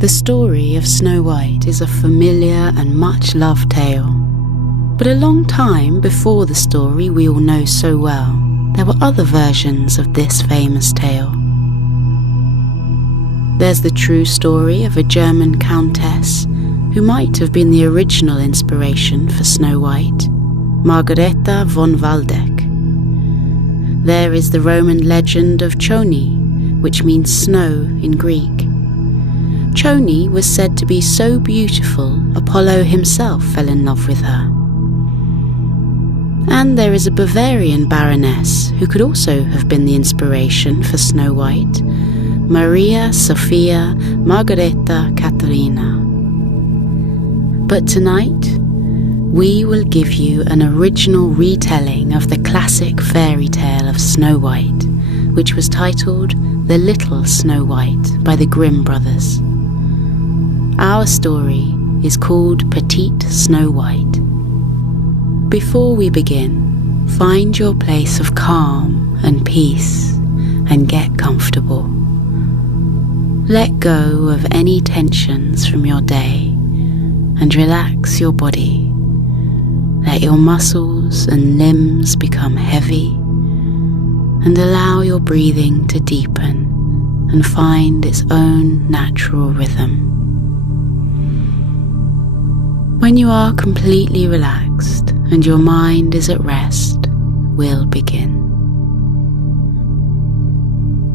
The story of Snow White is a familiar and much-loved tale. But a long time before the story we all know so well, there were other versions of this famous tale. There's the true story of a German countess who might have been the original inspiration for Snow White, Margareta von Waldeck. There is the Roman legend of Choni, which means snow in Greek. Choni was said to be so beautiful, Apollo himself fell in love with her. And there is a Bavarian baroness who could also have been the inspiration for Snow White, Maria Sophia Margareta Katharina. But tonight, we will give you an original retelling of the classic fairy tale of Snow White, which was titled The Little Snow White by the Grimm brothers. Our story is called Petite Snow White. Before we begin, find your place of calm and peace and get comfortable. Let go of any tensions from your day and relax your body. Let your muscles and limbs become heavy and allow your breathing to deepen and find its own natural rhythm. When you are completely relaxed and your mind is at rest, we'll begin.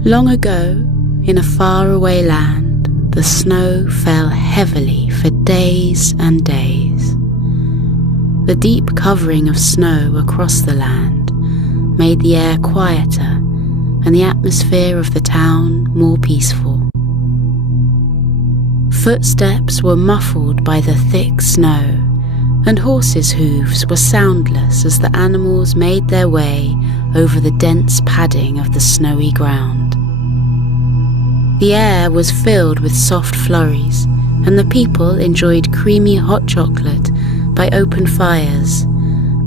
Long ago, in a faraway land, the snow fell heavily for days and days. The deep covering of snow across the land made the air quieter and the atmosphere of the town more peaceful. Footsteps were muffled by the thick snow, and horses' hooves were soundless as the animals made their way over the dense padding of the snowy ground. The air was filled with soft flurries, and the people enjoyed creamy hot chocolate by open fires,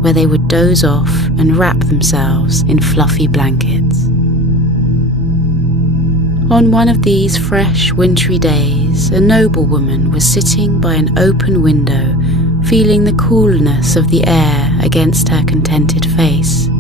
where they would doze off and wrap themselves in fluffy blankets. On one of these fresh wintry days, a noblewoman was sitting by an open window, feeling the coolness of the air against her contented face.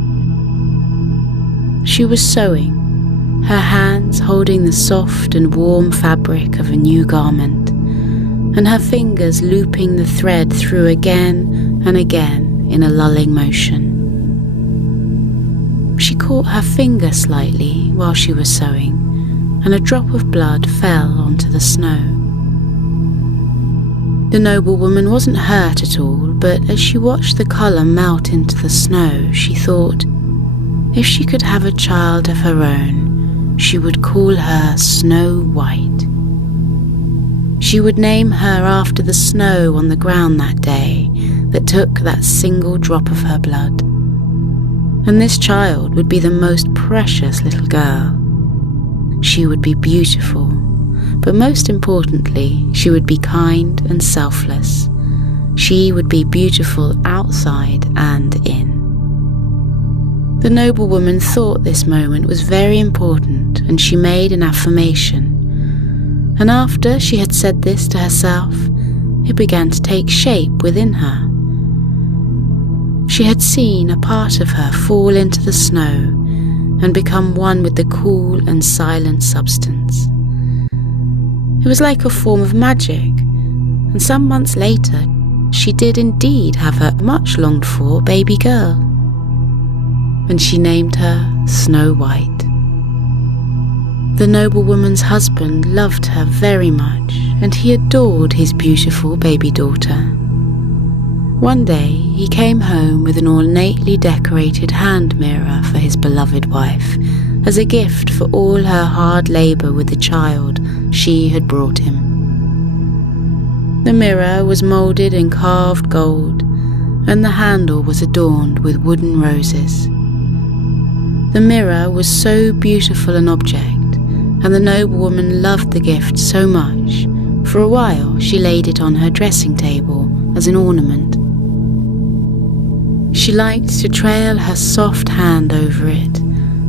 She was sewing, her hands holding the soft and warm fabric of a new garment, and her fingers looping the thread through again and again in a lulling motion. She caught her finger slightly while she was sewing, and a drop of blood fell onto the snow. The noblewoman wasn't hurt at all, but as she watched the colour melt into the snow, she thought, if she could have a child of her own, she would call her Snow White. She would name her after the snow on the ground that day that took that single drop of her blood. And this child would be the most precious little girl. She would be beautiful, but most importantly, she would be kind and selfless. She would be beautiful outside and in. The noblewoman thought this moment was very important, and she made an affirmation. And after she had said this to herself, it began to take shape within her. She had seen a part of her fall into the snow and become one with the cool and silent substance. It was like a form of magic, and some months later, she did indeed have her much-longed-for baby girl. And she named her Snow White. The noblewoman's husband loved her very much, and he adored his beautiful baby daughter. One day he came home with an ornately decorated hand mirror for his beloved wife, as a gift for all her hard labour with the child she had brought him. The mirror was moulded in carved gold, and the handle was adorned with wooden roses. The mirror was so beautiful an object, and the noblewoman loved the gift so much, for a while she laid it on her dressing table as an ornament. She liked to trail her soft hand over it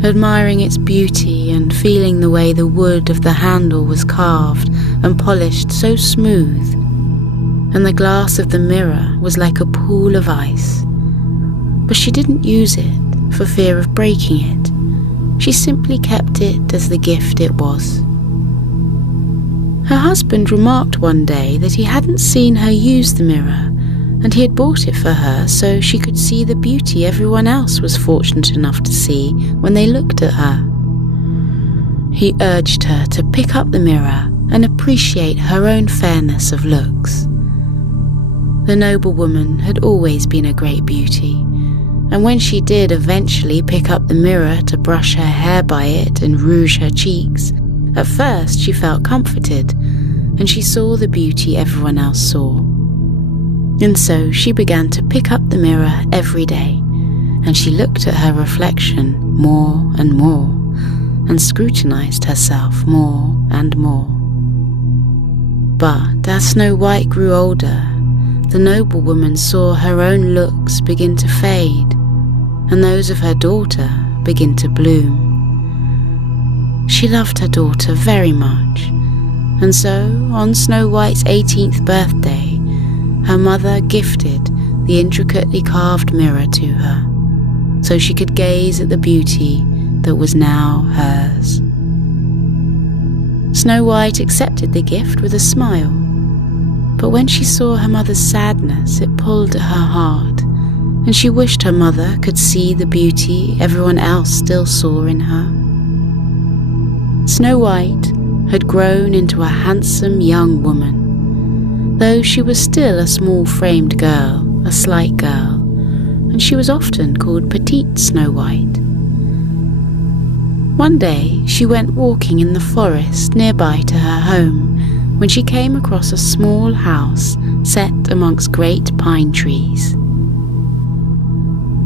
admiring its beauty and feeling the way the wood of the handle was carved and polished so smooth, and the glass of the mirror was like a pool of ice. But she didn't use it for fear of breaking it. She simply kept it as the gift it was. Her husband remarked one day that he hadn't seen her use the mirror, and he had bought it for her so she could see the beauty everyone else was fortunate enough to see when they looked at her. He urged her to pick up the mirror and appreciate her own fairness of looks. The noblewoman had always been a great beauty, and when she did eventually pick up the mirror to brush her hair by it and rouge her cheeks, at first she felt comforted, and she saw the beauty everyone else saw. And so she began to pick up the mirror every day, and she looked at her reflection more and more, and scrutinized herself more and more. But as Snow White grew older, the noblewoman saw her own looks begin to fade, and those of her daughter begin to bloom. She loved her daughter very much, and so on Snow White's 18th birthday, her mother gifted the intricately carved mirror to her, so she could gaze at the beauty that was now hers. Snow White accepted the gift with a smile, but when she saw her mother's sadness, it pulled at her heart, and she wished her mother could see the beauty everyone else still saw in her. Snow White had grown into a handsome young woman, though she was still a small-framed girl, a slight girl, and she was often called Petite Snow White. One day she went walking in the forest nearby to her home when she came across a small house set amongst great pine trees.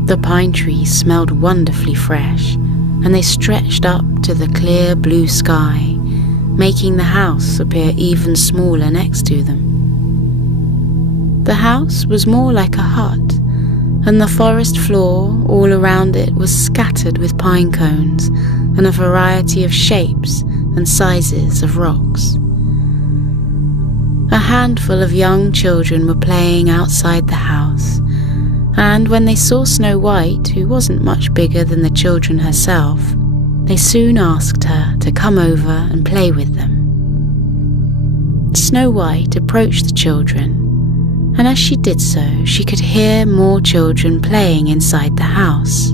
The pine trees smelled wonderfully fresh, and they stretched up to the clear blue sky, making the house appear even smaller next to them. The house was more like a hut, and the forest floor all around it was scattered with pine cones and a variety of shapes and sizes of rocks. A handful of young children were playing outside the house, and when they saw Snow White, who wasn't much bigger than the children herself, they soon asked her to come over and play with them. Snow White approached the children, and as she did so, she could hear more children playing inside the house.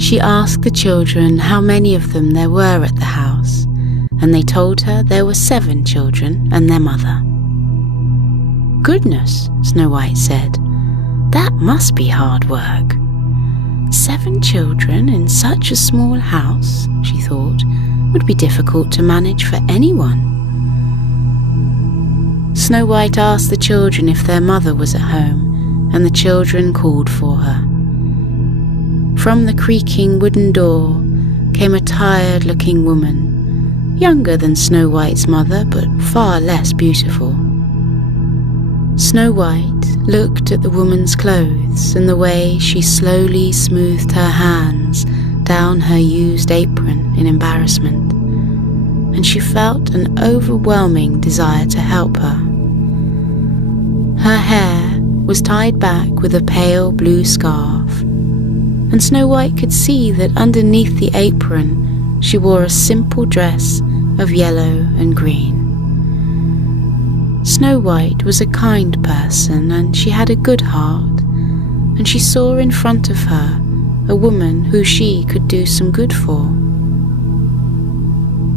She asked the children how many of them there were at the house, and they told her there were 7 children and their mother. "Goodness," Snow White said, "that must be hard work. 7 children in such a small house," she thought, "would be difficult to manage for anyone." Snow White asked the children if their mother was at home, and the children called for her. From the creaking wooden door came a tired-looking woman, younger than Snow White's mother, but far less beautiful. Snow White looked at the woman's clothes and the way she slowly smoothed her hands down her used apron in embarrassment, and she felt an overwhelming desire to help her. Her hair was tied back with a pale blue scarf, and Snow White could see that underneath the apron she wore a simple dress of yellow and green. Snow White was a kind person, and she had a good heart, and she saw in front of her a woman who she could do some good for.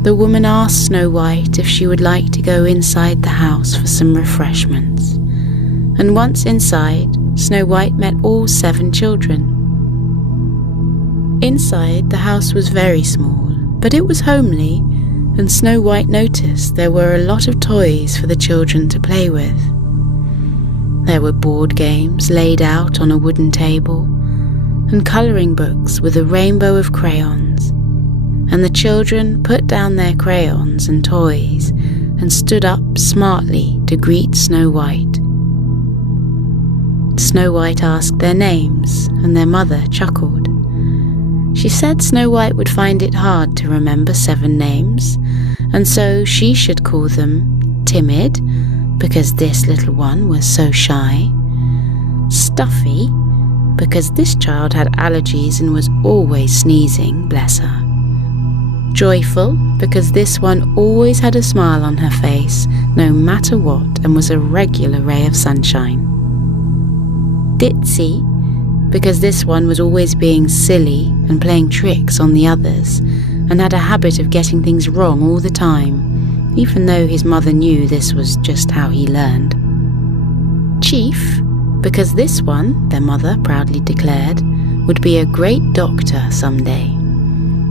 The woman asked Snow White if she would like to go inside the house for some refreshments, and once inside, Snow White met all 7 children. Inside, the house was very small, but it was homely, and Snow White noticed there were a lot of toys for the children to play with. There were board games laid out on a wooden table, and colouring books with a rainbow of crayons, and the children put down their crayons and toys and stood up smartly to greet Snow White. Snow White asked their names, and their mother chuckled. She said Snow White would find it hard to remember 7 names, and so she should call them Timid, because this little one was so shy, Stuffy, because this child had allergies and was always sneezing, bless her, Joyful, because this one always had a smile on her face, no matter what, and was a regular ray of sunshine, Ditzy, because this one was always being silly and playing tricks on the others, and had a habit of getting things wrong all the time, even though his mother knew this was just how he learned. Chief, because this one, their mother proudly declared, would be a great doctor someday.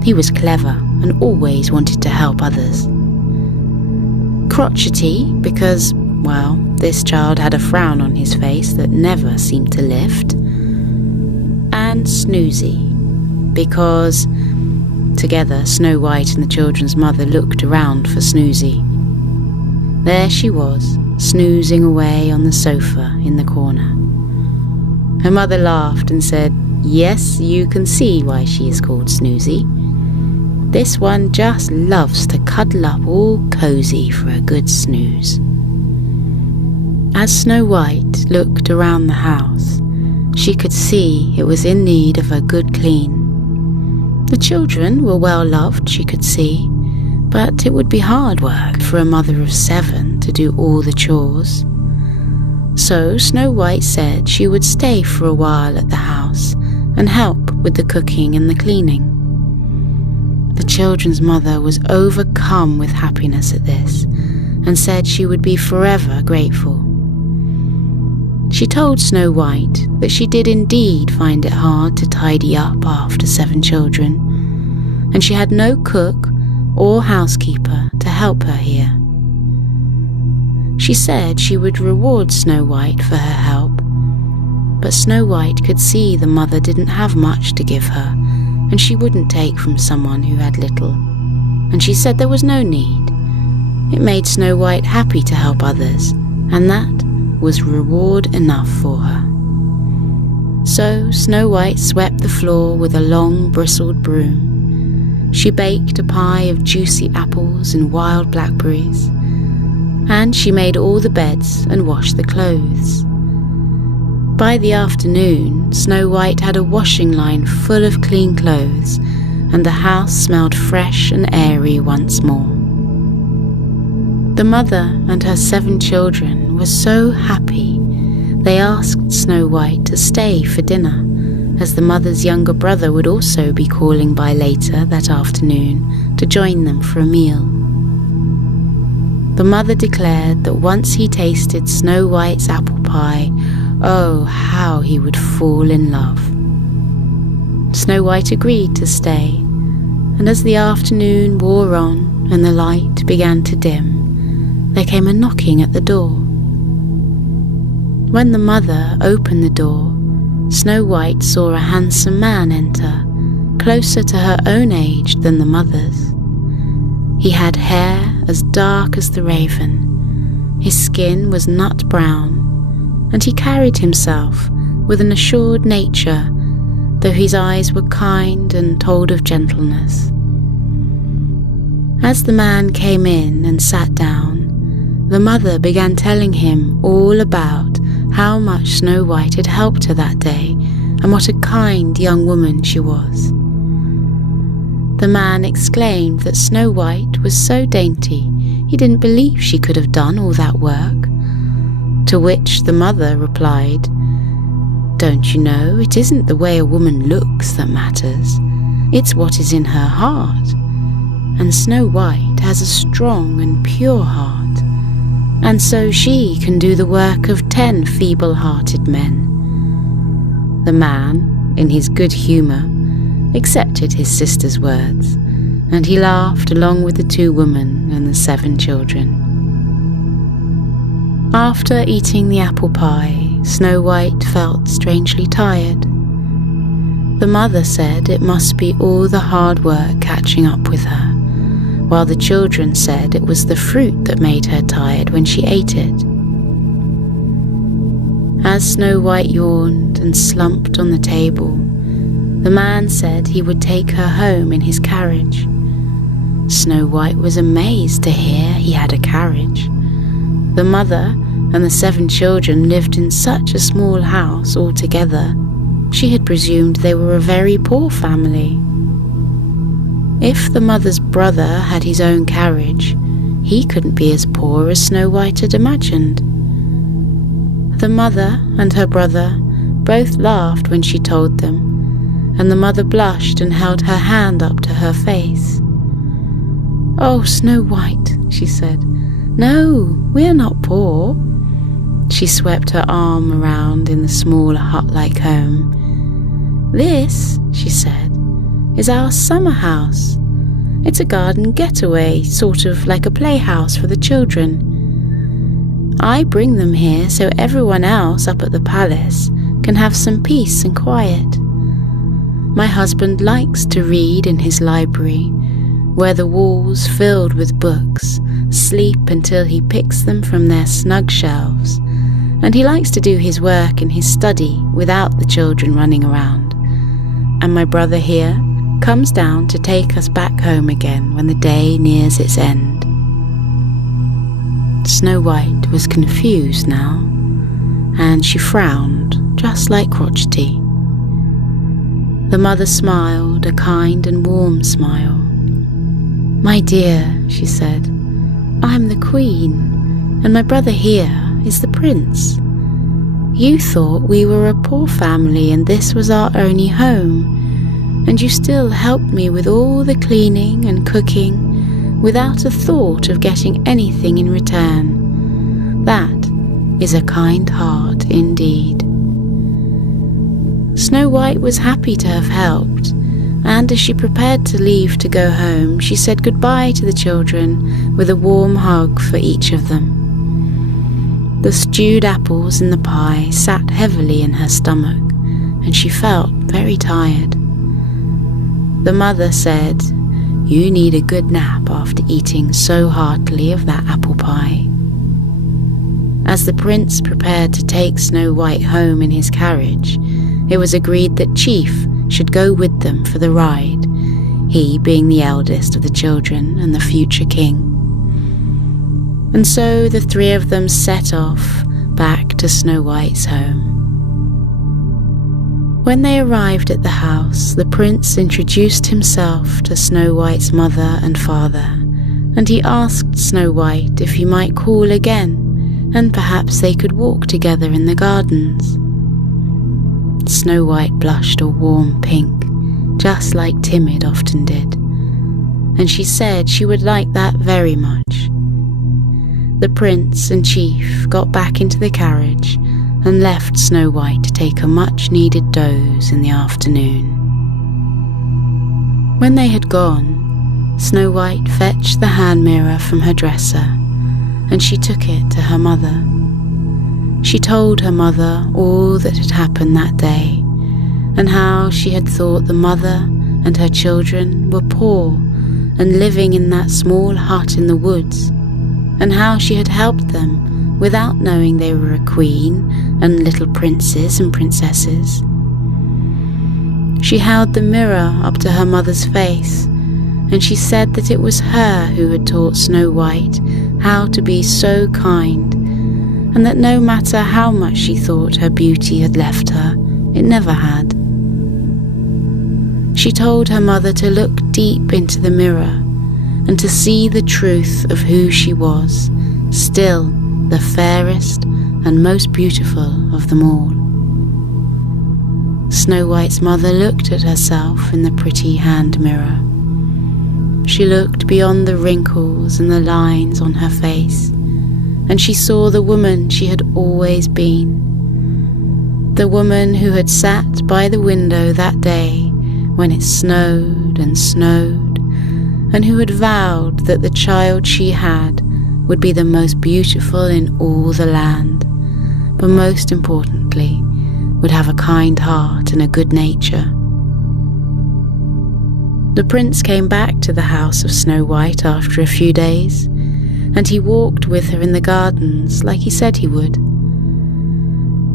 He was clever and always wanted to help others. Crotchety, because, well, this child had a frown on his face that never seemed to lift. And Snoozy, because together Snow White and the children's mother looked around for Snoozy. There she was, snoozing away on the sofa in the corner. Her mother laughed and said, "Yes, you can see why she is called Snoozy. This one just loves to cuddle up all cozy for a good snooze." As Snow White looked around the house, she could see it was in need of a good clean. The children were well loved, she could see, but it would be hard work for a mother of 7 to do all the chores. So Snow White said she would stay for a while at the house and help with the cooking and the cleaning. The children's mother was overcome with happiness at this and said she would be forever grateful. She told Snow White that she did indeed find it hard to tidy up after 7 children, and she had no cook or housekeeper to help her here. She said she would reward Snow White for her help, but Snow White could see the mother didn't have much to give her, and she wouldn't take from someone who had little, and she said there was no need. It made Snow White happy to help others, and that was reward enough for her. So Snow White swept the floor with a long bristled broom. She baked a pie of juicy apples and wild blackberries, and she made all the beds and washed the clothes. By the afternoon, Snow White had a washing line full of clean clothes, and the house smelled fresh and airy once more. The mother and her 7 children were so happy they asked Snow White to stay for dinner, as the mother's younger brother would also be calling by later that afternoon to join them for a meal. The mother declared that once he tasted Snow White's apple pie, oh, how he would fall in love. Snow White agreed to stay, and as the afternoon wore on and the light began to dim, there came a knocking at the door. When the mother opened the door, Snow White saw a handsome man enter, closer to her own age than the mother's. He had hair as dark as the raven, his skin was nut brown, and he carried himself with an assured nature, though his eyes were kind and told of gentleness. As the man came in and sat down, the mother began telling him all about how much Snow White had helped her that day, and what a kind young woman she was. The man exclaimed that Snow White was so dainty he didn't believe she could have done all that work, to which the mother replied, "Don't you know, it isn't the way a woman looks that matters, it's what is in her heart, and Snow White has a strong and pure heart, and so she can do the work of 10 feeble-hearted men." The man, in his good humour, accepted his sister's words, and he laughed along with the 2 women and the 7 children. After eating the apple pie, Snow White felt strangely tired. The mother said it must be all the hard work catching up with her, while the children said it was the fruit that made her tired when she ate it. As Snow White yawned and slumped on the table, The man said he would take her home in his carriage. Snow White was amazed to hear he had a carriage. The mother and the 7 children lived in such a small house all together. She had presumed they were a very poor family. If the mother's brother had his own carriage, he couldn't be as poor as Snow White had imagined. The mother and her brother both laughed when she told them, and the mother blushed and held her hand up to her face. "Oh, Snow White," she said, "no, we are not poor." She swept her arm around in the small hut-like home. "This," she said, "is our summer house. It's a garden getaway, sort of like a playhouse for the children. I bring them here so everyone else up at the palace can have some peace and quiet. My husband likes to read in his library, where the walls filled with books sleep until he picks them from their snug shelves, and he likes to do his work in his study without the children running around. And my brother here comes down to take us back home again when the day nears its end." Snow White was confused now, and she frowned just like Crotchety. The mother smiled a kind and warm smile. "My dear," she said, "I'm the Queen, and my brother here is the Prince. You thought we were a poor family and this was our only home, and you still helped me with all the cleaning and cooking without a thought of getting anything in return. That is a kind heart indeed." Snow White was happy to have helped, and as she prepared to leave to go home, she said goodbye to the children with a warm hug for each of them. The stewed apples in the pie sat heavily in her stomach, and she felt very tired. The mother said, "You need a good nap after eating so heartily of that apple pie." As the prince prepared to take Snow White home in his carriage, it was agreed that Chief should go with them for the ride, he being the eldest of the children and the future king. And so the 3 of them set off back to Snow White's home. When they arrived at the house, the prince introduced himself to Snow White's mother and father, and he asked Snow White if he might call again, and perhaps they could walk together in the gardens. Snow White blushed a warm pink, just like Timid often did, and she said she would like that very much. The prince and Chief got back into the carriage and left Snow White to take a much-needed doze in the afternoon. When they had gone, Snow White fetched the hand mirror from her dresser, and she took it to her mother. She told her mother all that had happened that day, and how she had thought the mother and her children were poor and living in that small hut in the woods, and how she had helped them without knowing they were a queen and little princes and princesses. She held the mirror up to her mother's face, and she said that it was her who had taught Snow White how to be so kind, and that no matter how much she thought her beauty had left her, it never had. She told her mother to look deep into the mirror and to see the truth of who she was, still the fairest and most beautiful of them all. Snow White's mother looked at herself in the pretty hand mirror. She looked beyond the wrinkles and the lines on her face, and she saw the woman she had always been. The woman who had sat by the window that day when it snowed and snowed, and who had vowed that the child she had would be the most beautiful in all the land, but most importantly, would have a kind heart and a good nature. The prince came back to the house of Snow White after a few days, and he walked with her in the gardens like he said he would.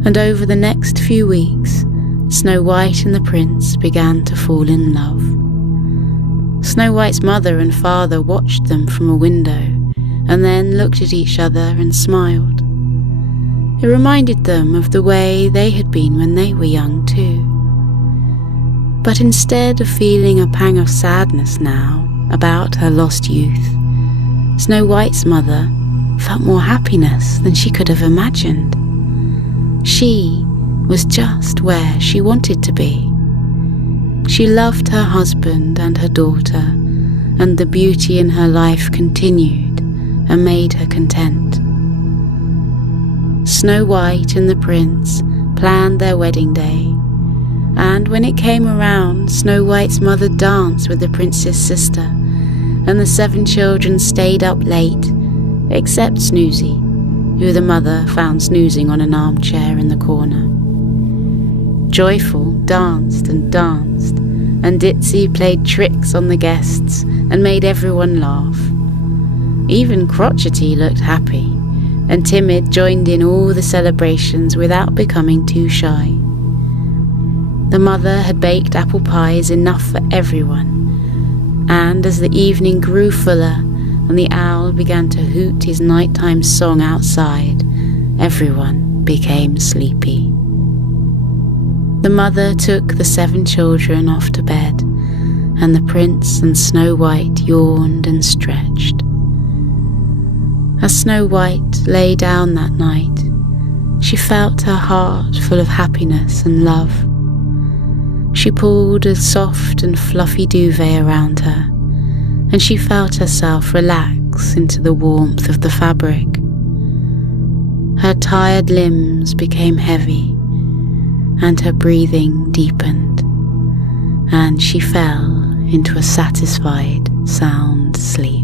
And over the next few weeks, Snow White and the prince began to fall in love. Snow White's mother and father watched them from a window and then looked at each other and smiled. It reminded them of the way they had been when they were young too. But instead of feeling a pang of sadness now about her lost youth, Snow White's mother felt more happiness than she could have imagined. She was just where she wanted to be. She loved her husband and her daughter, and the beauty in her life continued and made her content. Snow White and the prince planned their wedding day, and when it came around, Snow White's mother danced with the prince's sister, and the 7 children stayed up late, except Snoozy, who the mother found snoozing on an armchair in the corner. Joyful danced, and Ditzy played tricks on the guests and made everyone laugh. Even Crotchety looked happy, and Timid joined in all the celebrations without becoming too shy. The mother had baked apple pies enough for everyone, and as the evening grew fuller and the owl began to hoot his nighttime song outside, everyone became sleepy. The mother took the 7 children off to bed, and the prince and Snow White yawned and stretched. As Snow White lay down that night, she felt her heart full of happiness and love. She pulled a soft and fluffy duvet around her, and she felt herself relax into the warmth of the fabric. Her tired limbs became heavy, and her breathing deepened, and she fell into a satisfied, sound sleep.